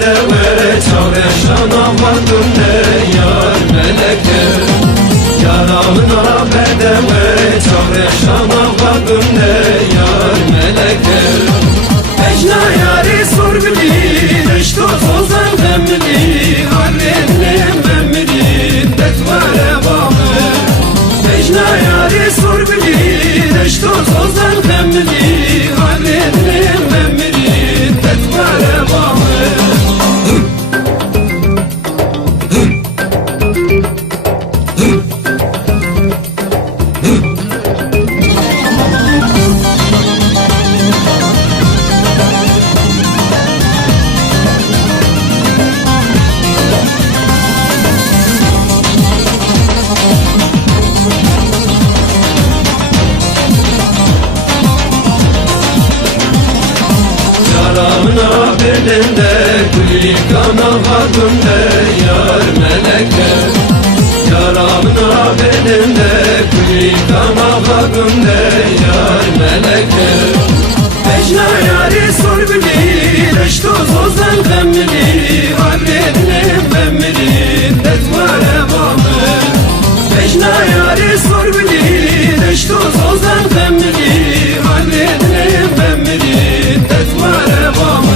bedeve çavreşana vardım ne yar meleke. Yaramına bedeve çavreşana vardım ne yar meleke. Ecna yari sor bilin eşto tozan demli halledim emrin detvare bağlı. Ecna yari sor bilin eşto tozan demli halledim emrin detvare bağlı. Yaramına belinde kulikana vardım de yar meleke. Yaramına belinde kulikana vardım de yar meleke. Ecna yari sor bilir eşto zozan demli halledim emrin detvare bağlı. Ecna yari sor bilir eşto zozan demli halledim emrin detvare bağlı.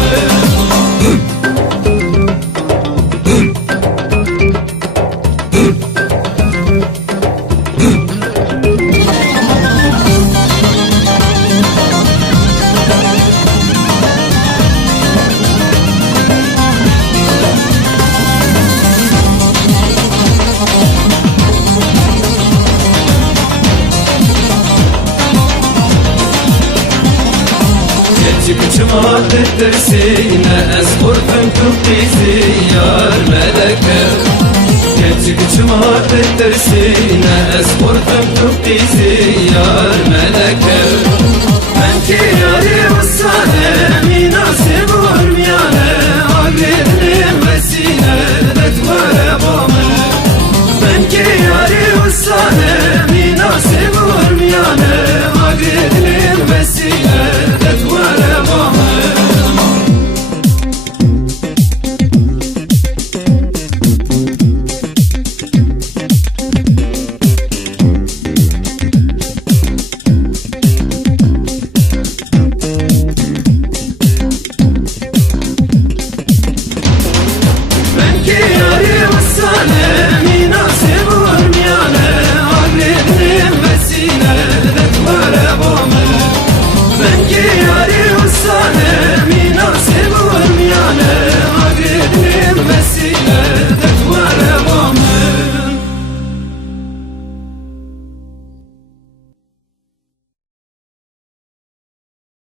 Çıkçıma tettersine ez korkum tuttizi yar meleke. Çıkçıma tettersine ez korkum tuttizi